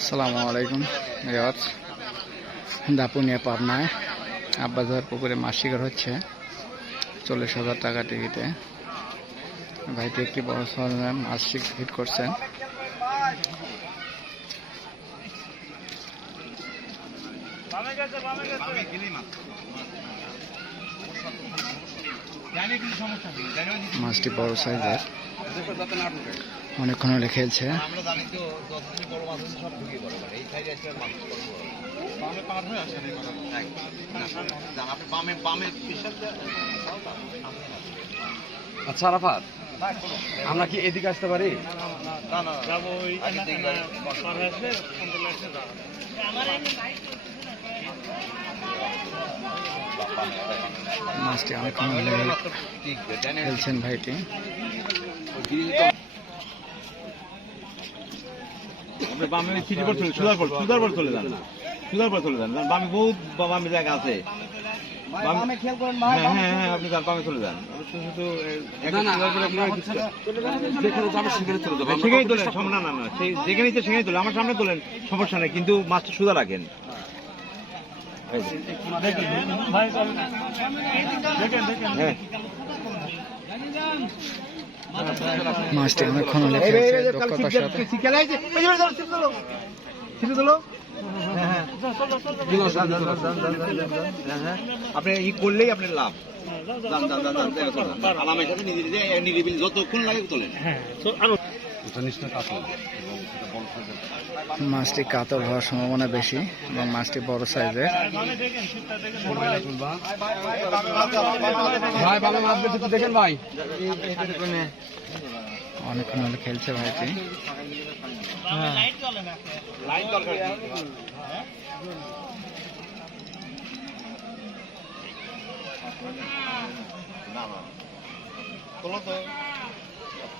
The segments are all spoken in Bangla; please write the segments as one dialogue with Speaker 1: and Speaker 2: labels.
Speaker 1: সালামু আলাইকুম রেওয়াজ দাপুনিয়া পাবনায় আব্বাজার পুকুরে মাছ শিকার হচ্ছে। চল্লিশ হাজার টাকা টিকিটে। ভাইটি একটি বড় মাছ শিক- হিট করছেন মাছটি বড় সাইজের। অনেকক্ষণ হলে খেলছে।
Speaker 2: হয়ে
Speaker 3: আচ্ছা আরাফাত আমরা কি এদিকে আসতে পারি?
Speaker 4: হয়ে
Speaker 1: মাছটি অনেকক্ষণ হলে খেলছেন ভাইটি।
Speaker 2: আপনি বামে ওই সিটি পর চলে সুদার পর সুদার পর চলে যান চলে যান। বামে বহুত জায়গা আছে। হ্যাঁ হ্যাঁ হ্যাঁ
Speaker 3: আমার
Speaker 2: সামনে তোলেন সমস্যা নেই কিন্তু মাছটা সুদা রাখেন। এই যে।
Speaker 4: ভাই চলেন। দেখেন দেখেন।
Speaker 2: হ্যাঁ।
Speaker 1: মাছটি অনেকক্ষণ
Speaker 2: আপনি ই করলেই আপনার লাভ। যতক্ষণ লাগে তোলেন
Speaker 4: হ্যাঁ
Speaker 1: মাছটি কাতল হওয়ার সম্ভাবনা বেশি এবং মাছটি বড় সাইজের। অনেকক্ষণ হলে খেলছে ভাইটি।
Speaker 4: না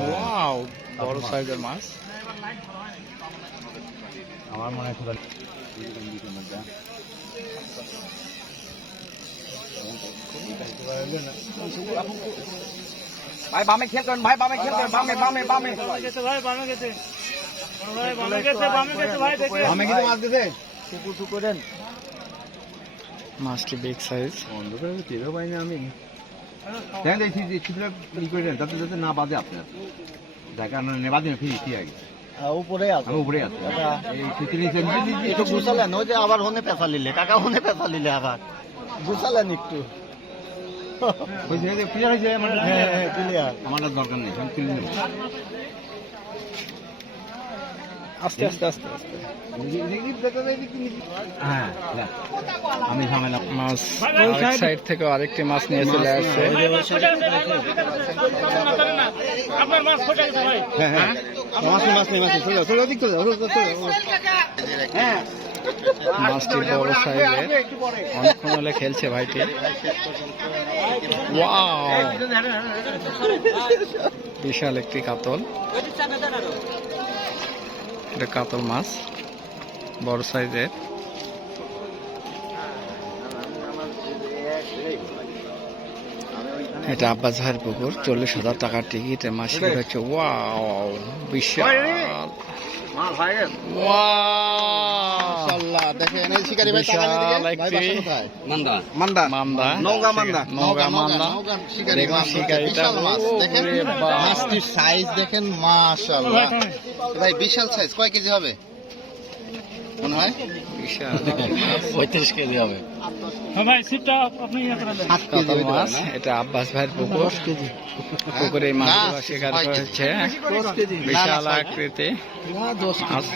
Speaker 1: ওয়াও বড় সাইজের মাছ।
Speaker 3: আমার মনে হয় ভাই বামে খেল করেন ভাই বামে খেল করেন বামে বামে বামে।
Speaker 4: বামে গেছে ভাই বামে গেছে ভাই বামে গেছে বামে গেছে ভাই দেখে।
Speaker 2: আমি কিন্তু মাছ দিতে
Speaker 1: মাছটি বিগ সাইজ
Speaker 2: অন্ধকারে টেরও পাই না আমি। দেখেন দেখছি যে ছিপটা ই করে দেন যাতে যাতে না বাজে আপনার। দেখা না নেবা দিন ফিরি কি আগে।
Speaker 5: উপরে আছে।
Speaker 2: উপরে আছি। এই ছিপের নিচে
Speaker 5: একটু গুছালেন ওই যে আবার হনে পেঁচা নিলে। কাকা হনে পেঁচা নিলে আবার। গুছালেন একটু।
Speaker 2: আমার
Speaker 5: হ্যাঁ হ্যাঁ ক্লিয়ার
Speaker 2: আমার আর দরকার নেই
Speaker 1: আস্তে আস্তে আস্তে আস্তে।
Speaker 2: হ্যাঁ আমি ঝামেলা
Speaker 1: মাছ আরেক সাইড থেকে আরেকটি মাছ নিয়ে চলে আসছে।
Speaker 2: হ্যাঁ হ্যাঁ।
Speaker 1: মাছটি বড় সাইজের। অনেকক্ষণ হলে খেলছে ভাইটি। ওয়াও। বিশাল একটি কাতল। এটা কাতল মাছ বড় সাইজের। এটা আব্বাস ভাইয়ের পুকুর চল্লিশ হাজার টাকার টিকিট মাসিক হচ্ছে ওয়াও বিশাল।
Speaker 5: দেখেন এই শিকারি ভাই টাকা নিয়ে
Speaker 1: বিশাল
Speaker 5: ভাই
Speaker 1: একটি
Speaker 5: বাসা কোথায়?
Speaker 3: মান্দা।
Speaker 5: মান্দা।
Speaker 1: মান্দা।
Speaker 5: নওগাঁ মান্দা।
Speaker 1: নওগাঁ মান্দা।
Speaker 5: শিকারি মাছ বিশাল মাছ। দেখেন? মাছটির সাইজ দেখেন মাশাআল্লাহ। ভাই বিশাল সাইজ কয় কেজি হবে? মনে হয়?
Speaker 1: বিশাল।
Speaker 5: পঁয়ত্রিশ কেজি হবে।
Speaker 1: মাছ? এটা আব্বাস ভাইয়ের পুকুর। পুকুরে
Speaker 5: না,
Speaker 1: শিকার করেছে। বিশাল। আকৃতি। মাছ।